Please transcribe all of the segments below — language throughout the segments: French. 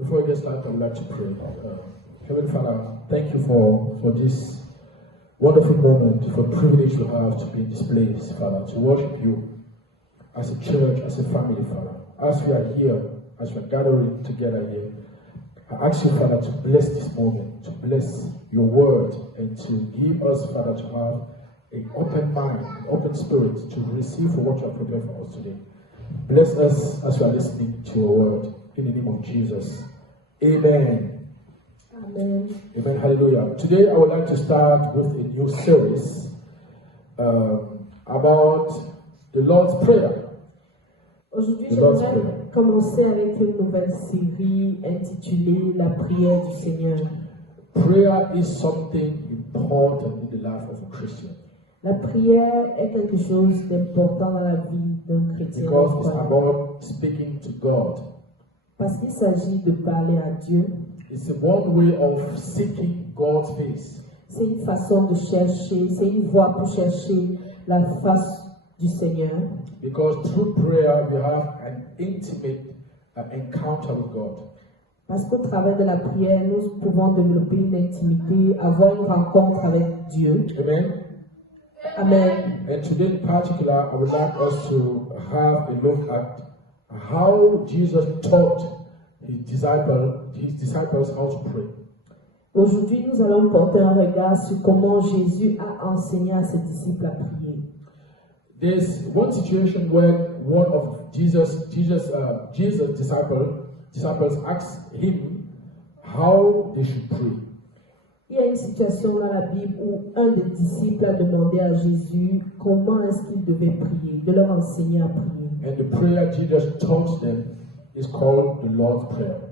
Before we get started, I would like to pray. Heavenly Father, thank you for this wonderful moment, for the privilege we have to be in this place, Father, to worship you as a church, as a family, Father. As we are here, as we are gathering together here, I ask you, Father, to bless this moment, to bless your word, and to give us, Father, to have an open mind, an open spirit to receive for what you have prepared for us today. Bless us as we are listening to your word. In the name of Jesus. Amen. Amen. Amen. Hallelujah. Today I would like to start with a new series about the Lord's Prayer. Aujourd'hui, j'aimerais commencer avec une nouvelle série intitulée La prière du Seigneur. Prayer is something important in the life of a Christian. La prière est quelque chose d'important dans la vie d'un chrétien. Because it's about speaking to God. Parce qu'il s'agit de parler à Dieu. It's one way of seeking God's face. C'est une façon de chercher, c'est une voie pour chercher la face du Seigneur. Because through prayer we have an intimate encounter with God. Parce qu'au travers de la prière, nous pouvons développer une intimité, avoir une rencontre avec Dieu. Amen. Amen. And today in particular, I would like us to have a look at how Jesus taught his disciples how to pray. Aujourd'hui, nous allons porter un regard sur comment Jésus a enseigné à ses disciples à prier. There's one situation where one of Jesus' disciples asked him how they should pray. Il y a une situation dans la Bible où un des disciples a demandé à Jésus comment est-ce qu'il devait prier, de leur enseigner à prier. And the prayer Jesus taught them is called the Lord's Prayer.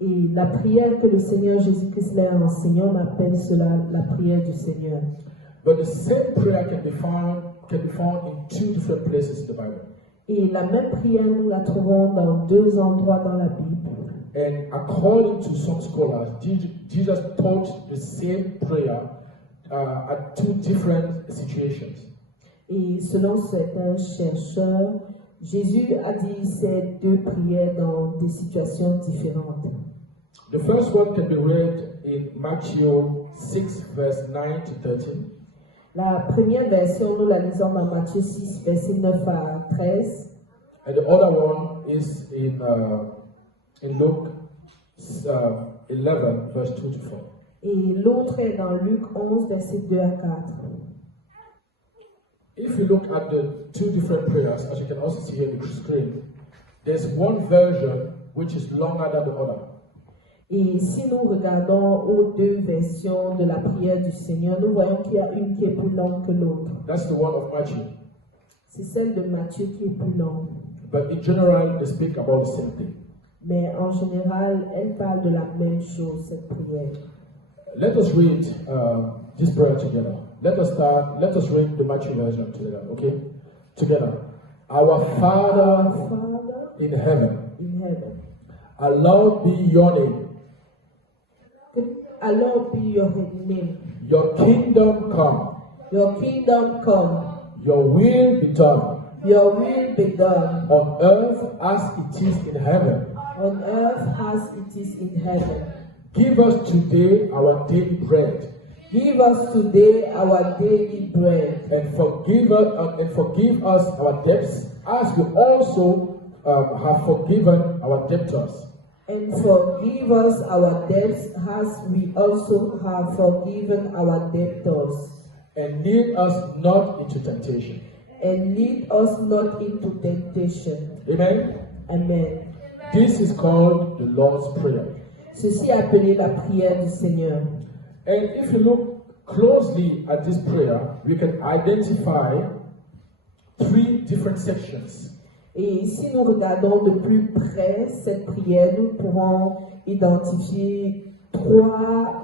Et la prière que le Seigneur Jésus-Christ leur a enseignée, on appelle cela la prière du Seigneur. But the same prayer can be found in two different places in the Bible. Et la même prière, nous la trouvons dans deux endroits dans la Bible. And according to some scholars, Jesus taught the same prayer at two different situations. Et selon certains chercheurs, Jésus a dit ces deux prières dans des situations différentes. The first one can be read in Matthew 6, verse 9 to 13. La première version, nous la lisons dans Matthieu 6, versets 9 à 13. And the other one is in Luke 11, verse 2 to 4. Et l'autre est dans Luc 11, versets 2 à 4. If you look at the two different prayers, as you can also see here on the screen, there's one version which is longer than the other. Et si nous regardons aux deux versions de la prière du Seigneur, nous voyons qu'il y a une qui est plus longue que l'autre. That's the one of Matthew. C'est celle de Matthieu qui est plus longue. But in general, they speak about the same thing. Mais en général, elle parle de la même chose, cette prière. Let us read this prayer together. Let us read the Matthew version together, okay? Together. Our Father in heaven, hallowed be your name. Hallowed be your name. Your kingdom come. Your kingdom come. Your will be done. Your will be done. On earth as it is in heaven. On earth as it is in heaven. Give us today our daily bread. Give us today our daily bread. And forgive us our debts as we also have forgiven our debtors. And forgive us our debts as we also have forgiven our debtors. And lead us not into temptation. And lead us not into temptation. Amen. Amen. This is called the Lord's Prayer. Ceci est appelé la prière du Seigneur. And if you look closely at this prayer, we can identify three different sections. Et si nous regardons de plus près cette prière, nous pourrons identifier trois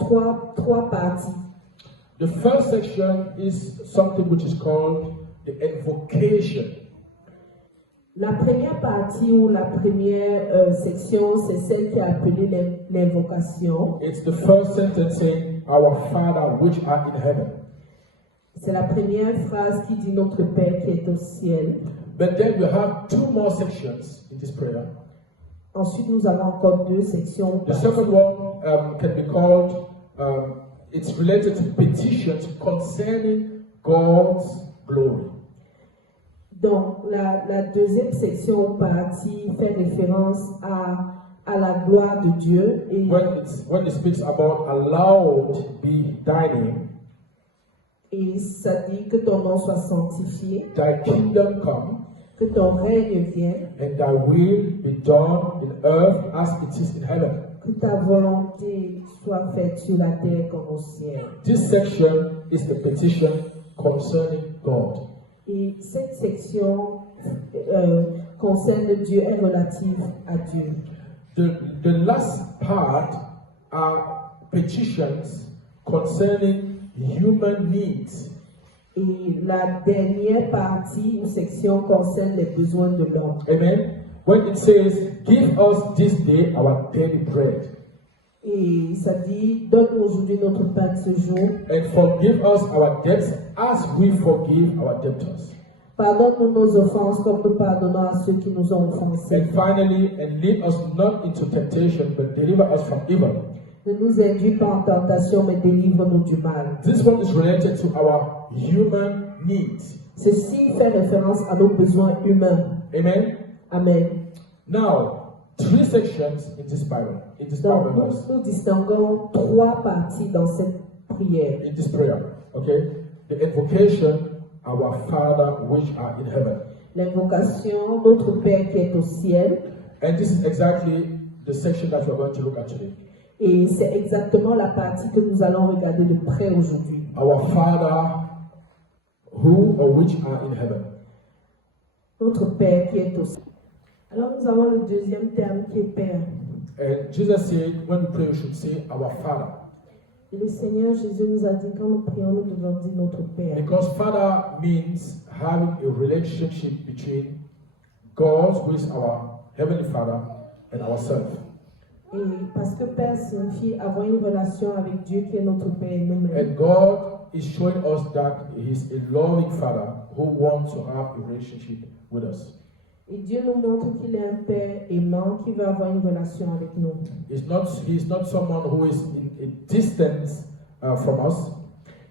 parties. The first section is something which is called the invocation. La première partie ou la première section, c'est celle qui est appelée l'invocation. It's the first sentence saying, Our Father which art in heaven. C'est la première phrase qui dit notre Père qui est au ciel. But then you have two more sections in this prayer. Ensuite, nous avons encore deux sections. The second one can be called, it's related to petitions concerning God's glory. Donc, la deuxième section partie fait référence à la gloire de Dieu. Et, When it speaks about allowed be thine, et ça dit que ton nom soit sanctifié, thy kingdom come, que ton règne vienne, and thy will be done in earth as it is in heaven. que ta volonté soit faite sur la terre comme au ciel. This section is the petition concerning God. Et cette section concerne Dieu, est relative à Dieu. The last part are petitions concerning human needs. Et la dernière partie ou section concerne les besoins de l'homme. Amen. When it says, give us this day our daily bread, Et ça dit, donne-nous aujourd'hui notre pain de ce jour. and forgive us our debts as we forgive our debtors. Pardonne-nous nos offenses comme nous pardonnons à ceux qui nous ont offensés. And finally, and lead us not into temptation, but deliver us from evil. Ne nous induis pas en tentation, mais délivre-nous du mal. This one is related to our human needs. Ceci fait référence à nos besoins humains. Amen. Amen. Now, three sections in this Bible, Donc, verse, nous distinguons trois parties dans cette prière. in this prayer. Okay, the invocation, our Father which art in heaven, L'invocation, notre Père qui est au ciel. and this is exactly the section that we are going to look at today. Et c'est exactement la partie que nous allons regarder de près aujourd'hui. Our Father who or which are in heaven. Notre Père qui est au ciel. Alors nous avons le deuxième terme qui est Père. And Jesus said, when we pray, we should say, our Father. Et le Seigneur Jésus nous a dit quand nous prions, nous devons dire notre Père. Because Father means having a relationship between God, who is our Heavenly Father, and ourselves. Et parce que Père signifie avoir une relation avec Dieu qui est notre Père et nous-mêmes. And God is showing us that He is a loving Father who wants to have a relationship with us. Et Dieu nous montre qu'il est un Père aimant qui veut avoir une relation avec nous. He's not someone who is in a distance from us,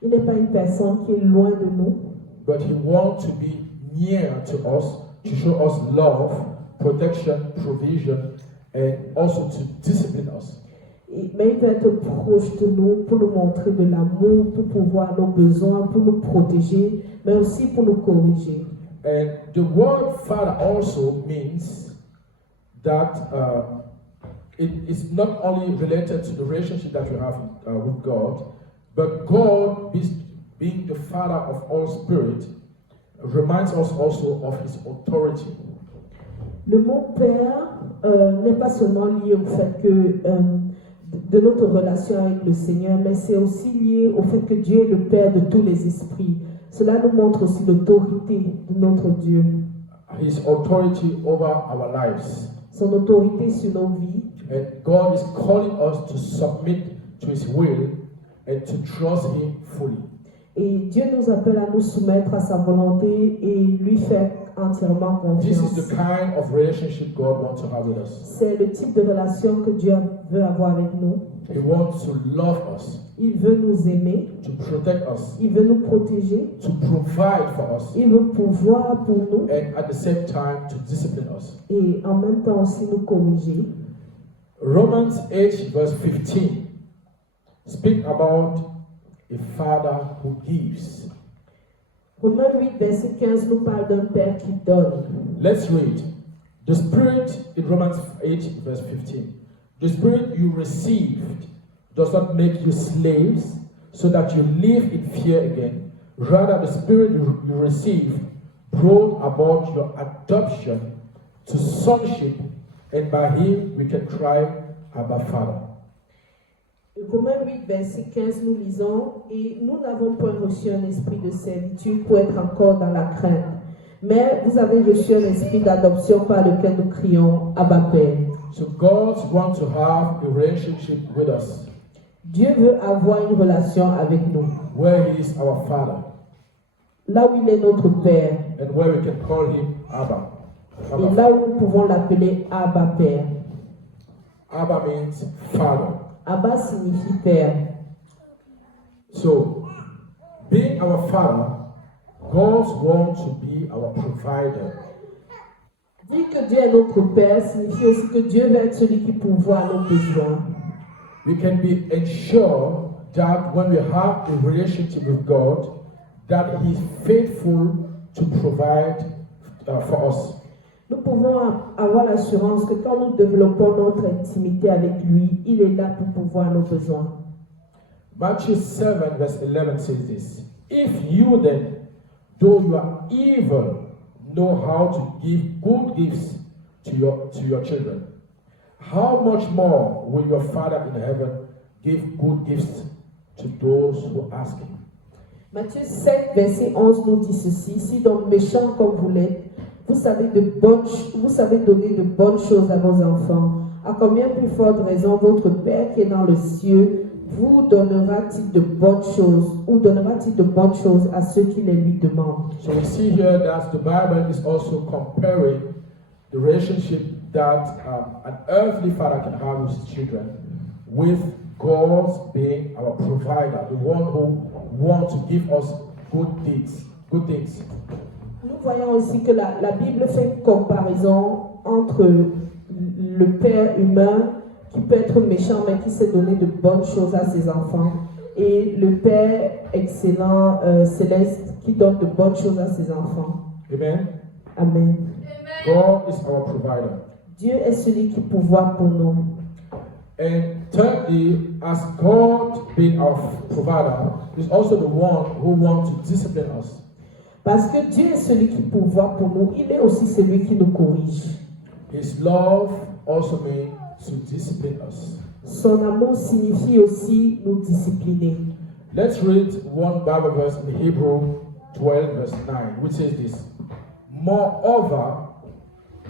Il n'est pas une personne qui est loin de nous, but He wants to be near to us, to show us love, protection, provision, and also to discipline us. mais il veut être proche de nous pour nous montrer de l'amour, pour pouvoir nos besoins, pour nous protéger, mais aussi pour nous corriger. And the word Father also means that it is not only related to the relationship that we have with God, but God, being the Father of all spirit, reminds us also of His authority. Le mot Père n'est pas seulement lié au fait que de notre relation avec le Seigneur, mais c'est aussi lié au fait que Dieu est le Père de tous les esprits. Cela nous montre aussi l'autorité de notre Dieu. His authority over our lives. Son autorité sur nos vies. And God is calling us to submit to His will and to trust Him fully. Et Dieu nous appelle à nous soumettre à sa volonté et lui faire entièrement This confiance. is the kind of relationship God wants to have with us. C'est le type de relation que Dieu veut avoir avec nous. He wants to love us, Il veut nous aimer, to protect us, il veut nous protéger, to provide for us, il veut pourvoir pour nous and at the same time to discipline us. et en même temps aussi nous corriger. Romans 8 verse 15 speak about a father who gives. Romains 8, verset 15 nous parle d'un Père qui donne. Let's read. The Spirit, in Romans 8 verse 15, the Spirit you received does not make you slaves so that you live in fear again. Rather, the Spirit you received brought about your adoption to sonship, and by Him we can cry, Abba, Father. Romains 8, verset 15, nous lisons « Et nous n'avons point reçu un esprit de servitude pour être encore dans la crainte, mais vous avez reçu un esprit d'adoption par lequel nous crions « Abba, Père ». So God wants to have a relationship with us, Dieu veut avoir une relation avec nous, where He is our Father, là où il est notre Père, and where we can call Him Abba. et là où nous pouvons l'appeler Abba, Père. Abba means father. Abba signifie père. So, being our father, God wants to be our provider. Dire que Dieu est notre père signifie aussi que Dieu va être celui qui pourvoit à nos besoins. We can be ensured that when we have a relationship with God, that He is faithful to provide for us. Nous pouvons avoir l'assurance que quand nous développons notre intimité avec lui, il est là pour pourvoir à nos besoins. Matthew 7 verse 11 says this, if you then, though you are evil, know how to give good gifts to your children, how much more will your Father in heaven give good gifts to those who ask Him? Matthieu 7, verset 11 nous dit ceci, si donc méchants comme vous l'êtes, vous savez donner de bonnes choses à vos enfants, à combien plus forte raison votre Père qui est dans le ciel vous donnera-t-il de bonnes choses, ou donnera-t-il de bonnes choses à ceux qui les lui demandent. So we see here that the Bible is also comparing the relationship that an earthly father can have with his children with God being our provider, the one who wants to give us good things. Nous voyons aussi que la Bible fait une comparaison entre le Père humain qui peut être méchant mais qui sait donner de bonnes choses à ses enfants et le Père excellent céleste qui donne de bonnes choses à ses enfants. Amen. Amen. God is our provider. Dieu est celui qui pourvoit pour nous. And thirdly, as God being our provider, is also the one who wants to discipline us. Parce que Dieu est celui qui pourvoit pour nous, il est aussi celui qui nous corrige. His love also means to discipline us. Son amour signifie aussi nous discipliner. Let's read one Bible verse in Hebrew 12 verse 9, which says this. Moreover,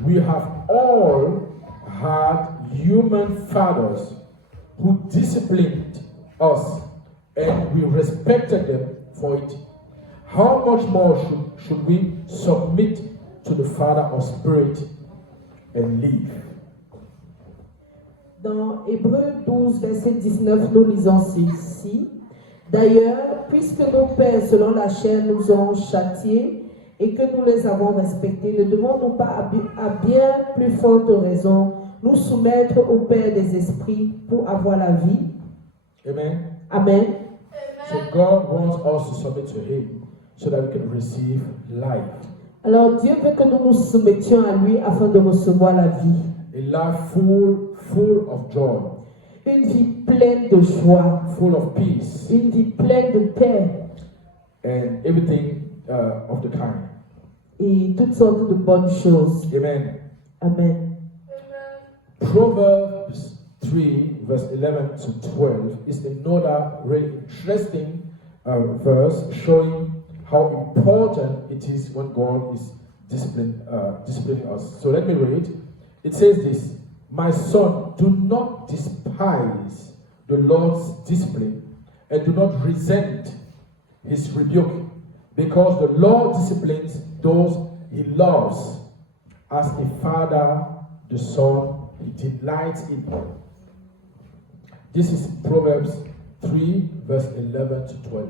we have all had human fathers who disciplined us, and we respected them for it. How much more should we submit to the Father of Spirit and live? Dans Hébreux 12, verset 19, nous lisons ceci. D'ailleurs, puisque nos pères selon la chair nous ont châtiés et que nous les avons respectés, ne devons-nous pas à bien plus forte raison nous soumettre au Père des esprits pour avoir la vie? Amen. Amen. So God wants us to submit to Him so that we can receive life. Alors Dieu veut que nous nous soumettions à lui afin de recevoir la vie. A life full of joy. Une vie pleine de joie. Full of peace. Une vie pleine de paix. And everything of the kind. Et toutes sortes de bonnes choses. Amen. Amen. Proverbs 3 verse 11 to 12 is another really interesting verse showing how important it is when God is disciplining us. So let me read. It says this, my son, do not despise the Lord's discipline and do not resent His rebuke, because the Lord disciplines those He loves, as a father the son He delights in. This is Proverbs 3 verse 11 to 12.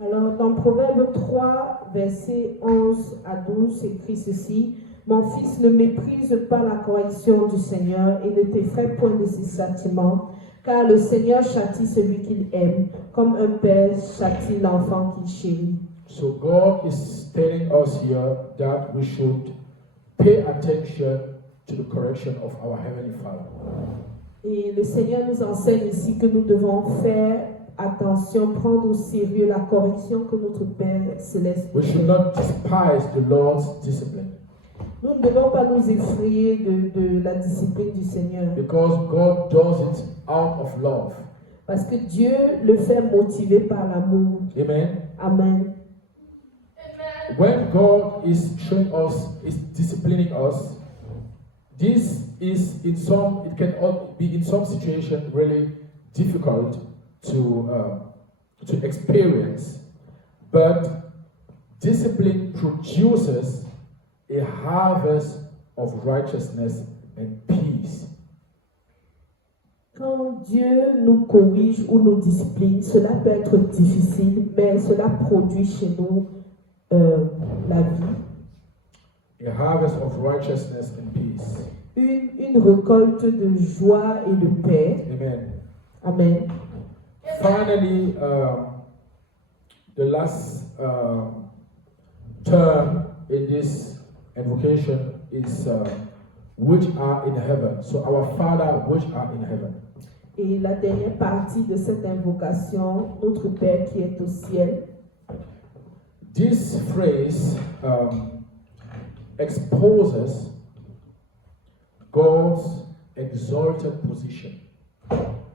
Alors, dans Proverbe 3, versets 11 à 12, c'est écrit ceci. Mon fils, ne méprise pas la correction du Seigneur et ne t'effraie point de ses châtiments, car le Seigneur châtie celui qu'il aime, comme un père châtie l'enfant qu'il chérit. So God is telling us here that we should pay attention to the correction of our Heavenly Father. Et le Seigneur nous enseigne ici que nous devons faire attention, prendre au sérieux la correction que notre Père céleste We should not despise the Lord's discipline. Nous ne devons pas nous effrayer de la discipline du Seigneur. Because God does it out of love. Parce que Dieu le fait motivé par l'amour. Amen. Amen. When God is showing us, is disciplining us, this is it can be in some situation really difficult to experience, but discipline produces a harvest of righteousness and peace. Quand Dieu nous corrige ou nous discipline, cela peut être difficile, mais cela produit chez nous la vie. A harvest of righteousness and peace. Une récolte de joie et de paix. Amen. Amen. Finally, the last term in this invocation is which are in heaven. So our Father which are in heaven. Et la dernière partie de cette invocation, notre Père qui est au ciel. This phrase exposes God's exalted position.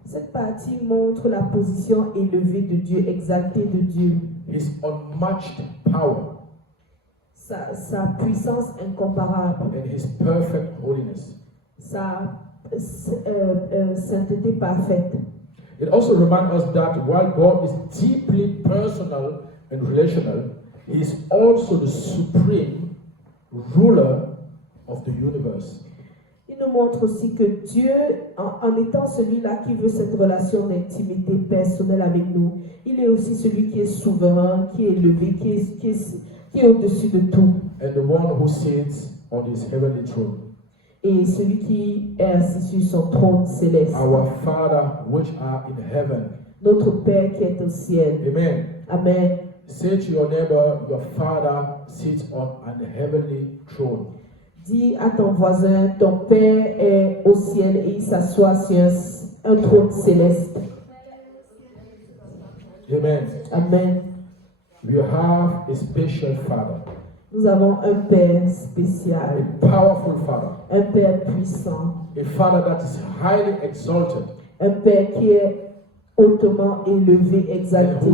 Cette partie montre la position élevée de Dieu, exaltée de Dieu. His unmatched power Sa puissance incomparable, and His perfect holiness. sa sainteté parfaite. It also reminds us that while God is deeply personal and relational, He is also the supreme ruler of the universe. Il nous montre aussi que Dieu, en étant celui-là qui veut cette relation d'intimité personnelle avec nous, il est aussi celui qui est souverain, qui est élevé, qui est au-dessus de tout. And the one who sits on His heavenly throne. Et celui qui est assis sur son trône céleste. Our Father which are in heaven. Notre Père qui est au ciel. Amen. Amen. Say to your neighbor, your Father sits on an heavenly throne. Dis à ton voisin, ton Père est au ciel et il s'assoit sur un trône céleste. Amen. Amen. We have a special Father, Nous avons un Père spécial, a powerful Father, un Père puissant, a Father that is highly exalted, un Père qui est hautement élevé, and exalté,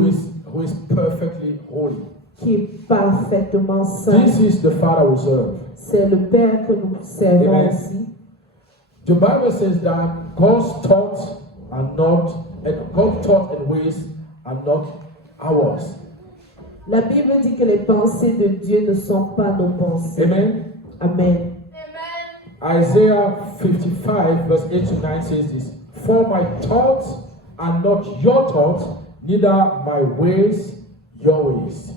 who is perfectly holy. qui est parfaitement saint. This is the Father we serve. C'est le Père que nous servons Amen. aussi. The Bible says that God's thoughts are not, and God's thoughts and ways are not ours. La Bible dit que les pensées de Dieu ne sont pas nos pensées. Amen. Amen. Isaiah 55 verse 8 to 9 says this: For my thoughts are not your thoughts, neither my ways your ways.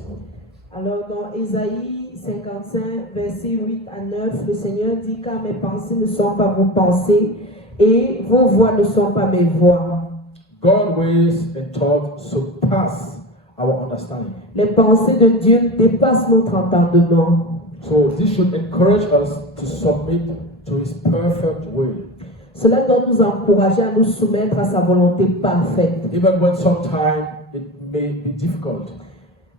Alors dans Ésaïe 55, versets 8 à 9, le Seigneur dit: Car mes pensées ne sont pas vos pensées et vos voix ne sont pas mes voix. God's ways and thoughts surpass our understanding. Les pensées de Dieu dépassent notre entendement. So this should encourage us to submit to His perfect will. Cela doit nous encourager à nous soumettre à sa volonté parfaite. Even when sometimes it may be difficult.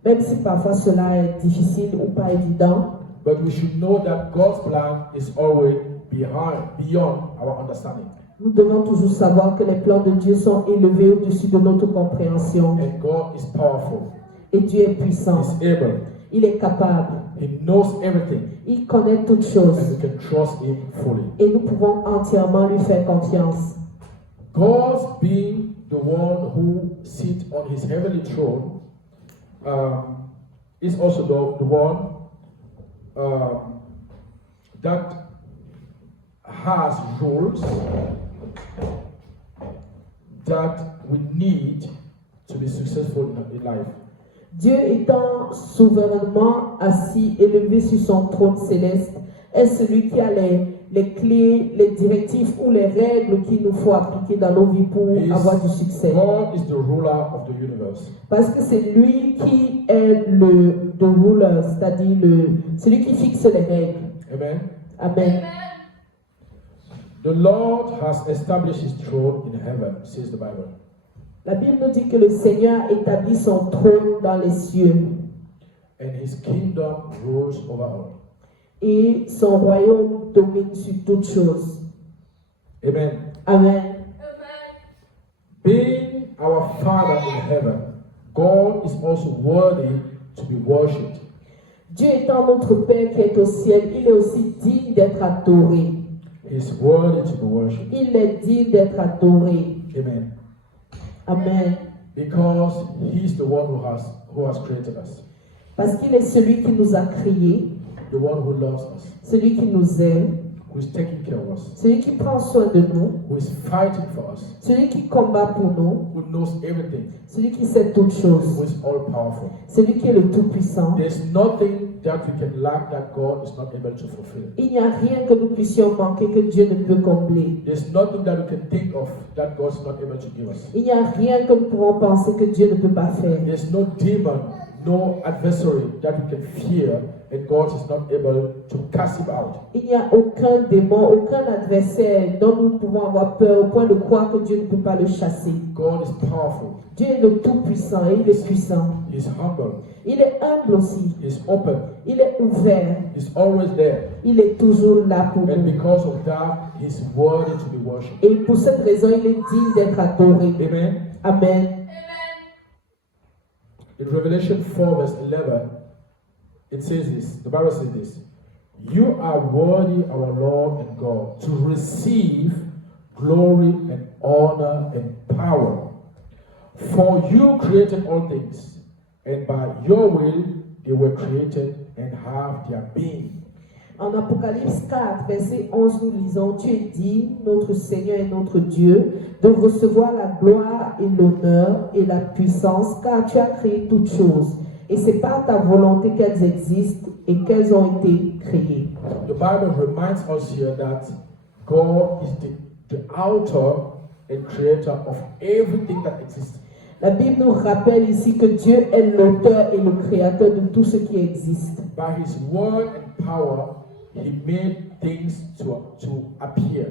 Même si parfois cela est difficile ou pas évident, But we should know that God's plan is always beyond our understanding. nous devons toujours savoir que les plans de Dieu sont élevés au-dessus de notre compréhension. And God is powerful. Et Dieu est puissant. He's able. Il est capable. He knows everything. Il connaît toutes choses. And we can trust Him fully. Et nous pouvons entièrement lui faire confiance. God being the one who sits on His heavenly throne is also the one that has rules that we need to be successful in life. Dieu étant souverainement assis, élevé sur son trône céleste, est celui qui a les clés, les directives ou les règles qu'il nous faut appliquer dans nos vies pour avoir du succès. God is the ruler of the universe. Parce que c'est lui qui est le ruler, c'est-à-dire celui qui fixe les règles. Amen. Amen. The Lord has established His throne in heaven, says the Bible. La Bible nous dit que le Seigneur établit son trône dans les cieux. And His kingdom rules over all. Et son royaume domine sur toutes choses. Amen. Amen. Being our Father in heaven, God is also worthy to be worshipped. Dieu étant notre Père qui est au ciel, il est aussi digne d'être adoré. He is worthy to be worshipped. Il est digne d'être adoré. Amen. Amen. Because He's the one who has created us, Parce qu'il est celui qui nous a créés, the one who loves us, celui qui nous aime, who who is taking care of us, celui qui prend soin de nous, who is fighting for us, celui qui combat pour nous, who knows everything, celui qui sait toutes choses, who is all powerful. celui qui est le Tout-Puissant. There's nothing that we can lack that God is not able to fulfill. Il n'y a rien que nous puissions manquer que Dieu ne peut combler. There's nothing that we can think of that God is not able to give us. Il n'y a rien que nous pourrons penser que Dieu ne peut pas faire. There's no demon, no adversary that we can fear and God is not able to cast him out. Il n'y a aucun démon, aucun adversaire dont nous pouvons avoir peur au point de croire que Dieu ne peut pas le chasser. God is powerful. Dieu est le Tout-Puissant et il est puissant. He's humble. Il est humble aussi. He's open. Il est ouvert. He's always there. Il est toujours là pour And nous. because of that, he's worthy to be worshipped. Et pour cette raison, il est digne d'être adoré. Amen. Amen. In Revelation 4 verse 11, it says this, the Bible says this, "You are worthy, our Lord and God, to receive glory and honor and power. For you created all things, and by your will they were created and have their being." En Apocalypse 4, verset 11, nous lisons, Tu es digne, notre Seigneur et notre Dieu, de recevoir la gloire et l'honneur et la puissance, car tu as créé toutes choses. Et c'est par ta volonté qu'elles existent et qu'elles ont été créées. The Bible reminds us here that God is the author and creator of everything that exists. La Bible nous rappelle ici que Dieu est l'auteur et le créateur de tout ce qui existe. By his word and power, he made things to appear.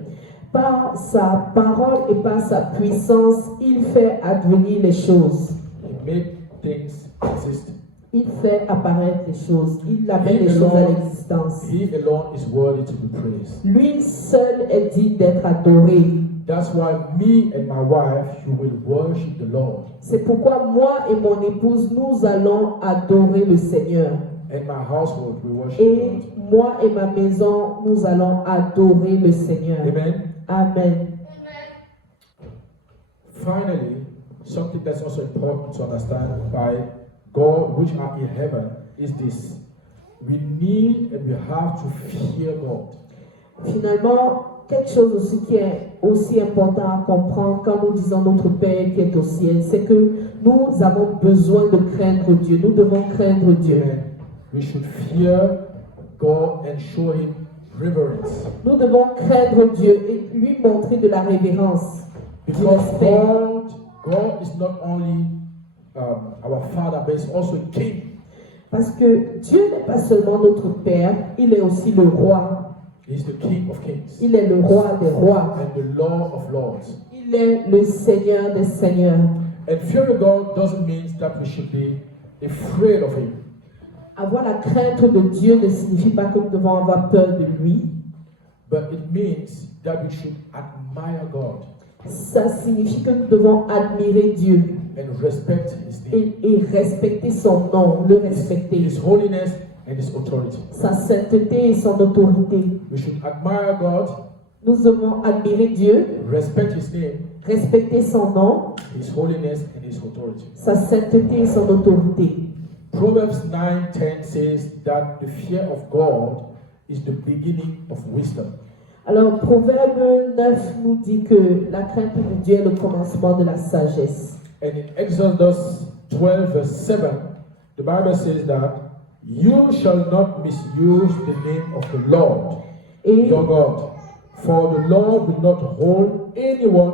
Par sa parole et par sa puissance, il fait advenir les choses. He made things exist. Il fait apparaître les choses. Il amène les choses à l'existence. He alone is worthy to be praised. Lui seul est digne d'être adoré. That's why me and my wife, you will worship the Lord. C'est pourquoi moi et mon épouse, nous allons adorer le Seigneur. And my household will worship Et the Lord. moi et ma maison, nous allons adorer le Seigneur. Amen. Amen. Finally, something that's also important to understand by God, which are in heaven, is this. We need and we have to fear God. Finalement, quelque chose aussi qui est aussi important à comprendre quand nous disons notre Père qui est au ciel, c'est que nous avons besoin de craindre Dieu. Nous devons craindre Dieu. Amen. We should fear God and show him reverence. Nous devons craindre Dieu et lui montrer de la révérence, du Because respect. God is not only our Father, but he's also King. Parce que Dieu n'est pas seulement notre Père, il est aussi le roi. He's the King of Kings Il est le roi des rois. and the Lord of Lords. Il est le Seigneur des seigneurs. And fearing God doesn't mean that we should be afraid of him. Avoir la crainte de Dieu ne signifie pas que nous devons avoir peur de lui. But it means that we should admire God Ça signifie que nous devons admirer Dieu and respect his name, et respecter son nom, le respecter, his holiness and his authority. sa sainteté et son autorité. We should admire God, Nous devons admirer Dieu, respect his name, respecter son nom, his holiness and his authority. sa sainteté et son autorité. Proverbs 9:10 says that the fear of God is the beginning of wisdom. Alors, Proverbe 9 nous dit que la crainte de Dieu est le commencement de la sagesse. And in Exodus 12 verse 7, the Bible says that you shall not misuse the name of the Lord, Et, your God, for the Lord will not hold anyone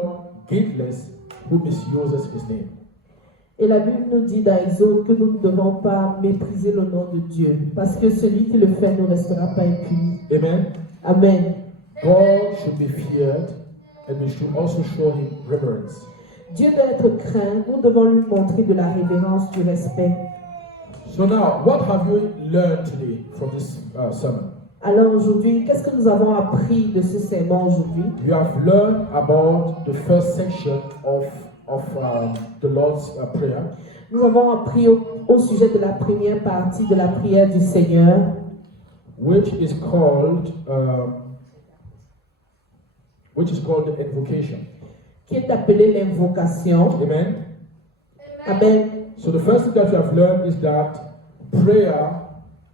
guiltless who misuses his name. et la Bible nous dit dans Exode que nous ne devons pas mépriser le nom de Dieu, parce que celui qui le fait ne restera pas impuni. Amen. Amen. God should be feared, and we should also show him reverence. Dieu doit être craint, nous devons lui montrer de la révérence, du respect. So now, what have you learned today from this sermon? Alors aujourd'hui, qu'est-ce que nous avons appris de ce sermon aujourd'hui? You have learned about the first section of the Lord's Prayer, Nous avons appris au sujet de la première partie de la prière du Seigneur, which is called the invocation. qui est appelée l'invocation. Amen. Amen. So the first thing that you have learned is that prayer,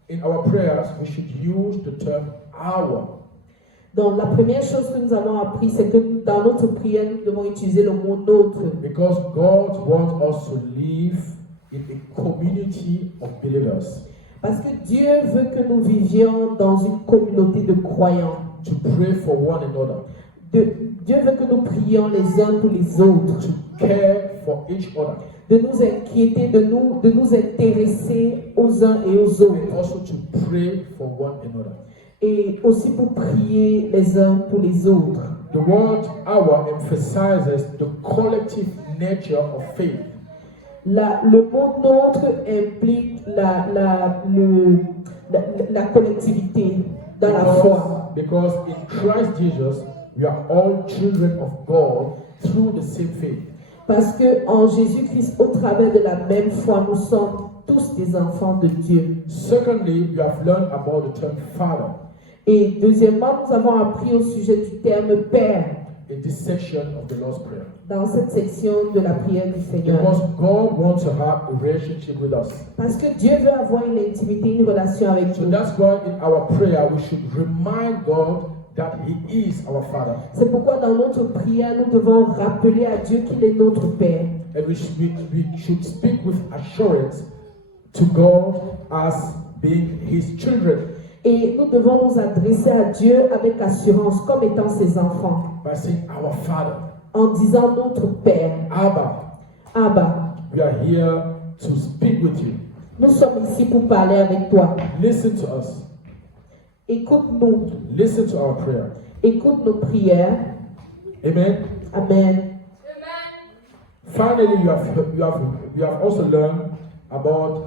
in our prayers, we should use the term "our." Donc la première chose que nous avons appris, c'est que dans notre prière, nous devons utiliser le mot notre. Because God wants us to live in a community of believers. Parce que Dieu veut que nous vivions dans une communauté de croyants. To pray for one another. Dieu veut que nous prions les uns pour les autres. To care for each other. De nous inquiéter, de nous intéresser aux uns et aux autres. And also to pray for one another. Et aussi pour prier les uns pour les autres. The word our emphasizes the collective nature of faith. Le mot nôtre implique la collectivité dans la foi. Because in Christ Jesus, we are all children of God through the same faith. Parce que en Jésus-Christ, au travers de la même foi, nous sommes tous des enfants de Dieu. Secondly, you have learned about the term Father. Et deuxièmement, nous avons appris au sujet du terme Père In this section of the Lord's Prayer. dans cette section de la prière du Seigneur. Because God wants to have a relationship with us. Parce que Dieu veut avoir une intimité, une relation avec So nous. that's why in our prayer we should remind God that He is our Father. C'est pourquoi dans notre prière, nous devons rappeler à Dieu qu'il est notre Père. And we should speak with assurance to God as being His children. Et nous devons nous adresser à Dieu avec assurance, comme étant ses enfants, By saying our Father, en disant notre Père, Abba, Abba. we are here to speak with you. Nous sommes ici pour parler avec toi. Listen to us. Écoute-nous, Listen to our prayer. écoute nos prières. Amen. Amen. Finally, you have also learned about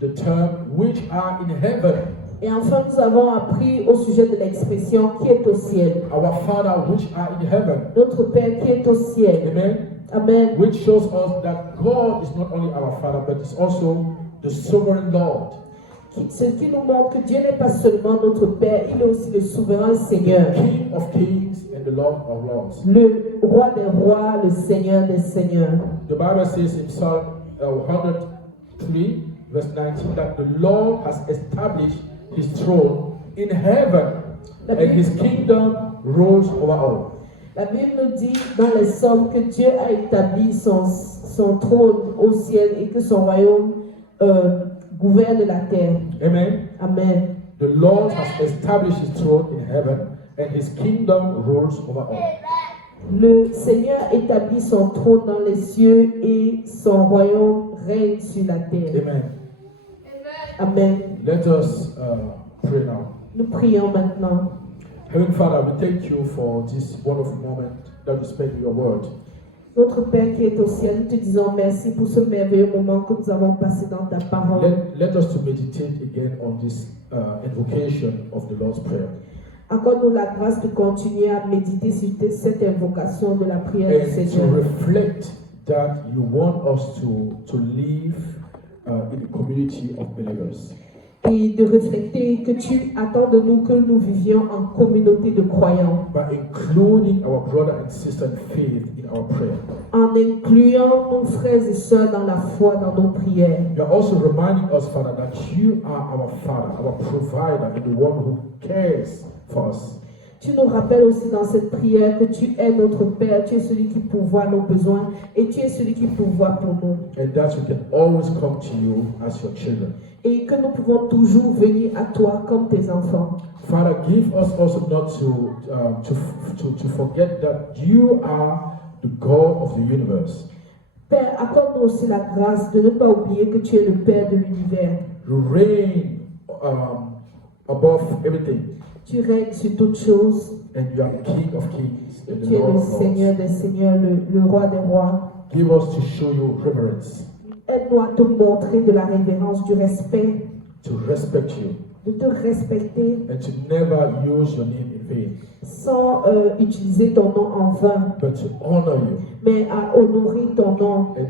the term which are in heaven. Et enfin, nous avons appris au sujet de l'expression qui est au ciel. Our Father which are in heaven. Notre Père qui est au ciel. Amen. Amen. Which shows us that God is not only our Father, but is also the sovereign Lord. Ce qui nous montre que Dieu n'est pas seulement notre Père, il est aussi le souverain Seigneur. King of kings and the Lord of lords. Le roi des rois, le Seigneur des seigneurs. The Bible says in Psalm 103, verse 19, that the Lord has established His throne in heaven, and His kingdom rules over all. La Bible nous dit dans les Psaumes que Dieu a établi son trône au ciel et que son royaume gouverne la terre. Amen. Amen. The Lord has established His throne in heaven, and His kingdom rules over all. Le Seigneur établit son trône dans les cieux et son royaume règne sur la terre. Amen. Amen. Let us pray now. Nous prions maintenant. Heavenly Father, we thank you for this wonderful moment that we spent with your word. Notre Père qui est au ciel, nous te disons merci pour ce merveilleux moment que nous avons passé dans ta parole. Let us to meditate again on this invocation of the Lord's Prayer. Accorde-nous la grâce de continuer à méditer sur cette invocation de la prière du And to Seigneur. reflect that you want us to live in a community of believers. Et de refléter que tu attends de nous que nous vivions en communauté de croyants. By including our brother and sister in faith in our prayer. En incluant nos frères et sœurs dans la foi, dans nos prières. You are also reminding us, Father, that you are our Father, our provider, and the one who cares for us. Tu nous rappelles aussi dans cette prière que tu es notre Père, tu es celui qui pourvoit nos besoins et tu es celui qui pourvoit pour nous. And that we can always come to you as your children. Et que nous pouvons toujours venir à toi comme tes enfants. Father, give us also not to forget that you are the God of the universe. Père, accorde-nous aussi la grâce de ne pas oublier que tu es le Père de l'univers. You reign above everything. Tu règnes sur toutes choses. And you are King of kings and the Tu es Lord le of lords. Seigneur des seigneurs, le roi des rois. Give us to show you reverence, Aide-nous à te montrer de la révérence, du respect, to respect you, de te respecter and to never use your name in vain, sans utiliser ton nom en vain, but to honor you mais à honorer ton nom, and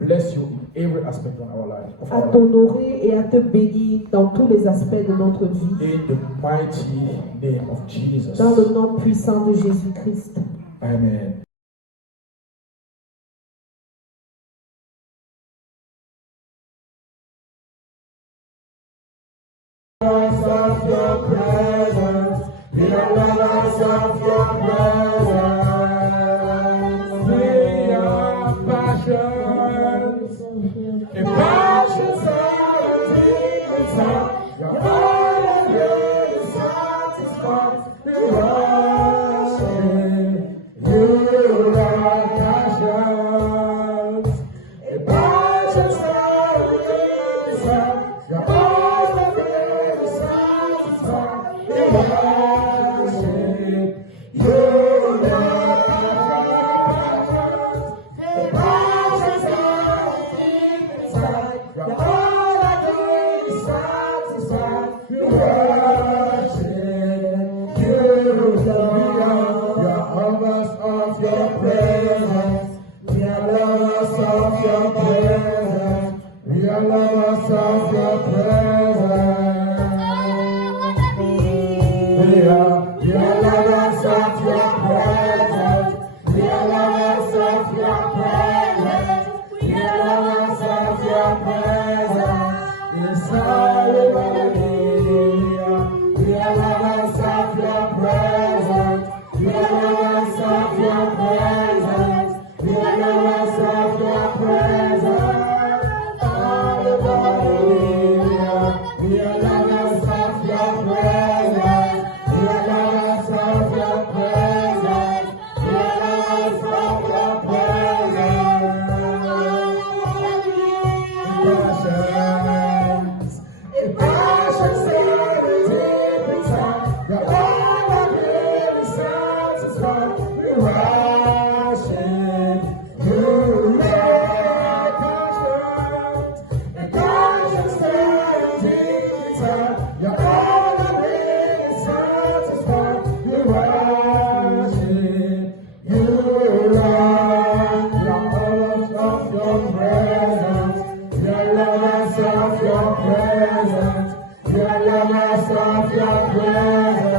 bless you in every aspect of our life. à t'honorer et à te bénir dans tous les aspects de notre vie. In the mighty name of Jesus. Dans le nom puissant de Jésus-Christ. Amen. Of your presence, of your presence. We are passions. The passions are demons are. Your heart and will satisfy. We worship you, are passions. The passions are demons are. Your heart and will satisfy. We worship you, are passions. The passions are demons are. Your heart and will satisfy. We worship you, Lord. We are lovers of your presence. We are lovers of your presence. We are lovers of your presence. We are lovers of your presence. We are lovers of your presence. We are lovers of your presence. Yes, hallelujah. We are lovers of your presence. We are lovers of your presence. We are lovers of your presence. Hallelujah. We are lovers of your presence. We are lovers of your presence. We are lovers of your presence. It passions are deep inside. Your heart and really satisfied. We worship you, Lord. The passions are deep inside. Your heart and really satisfied. We worship you, Lord. Your lovers of your presence. Your lovers of your presence. Your lovers of your presence.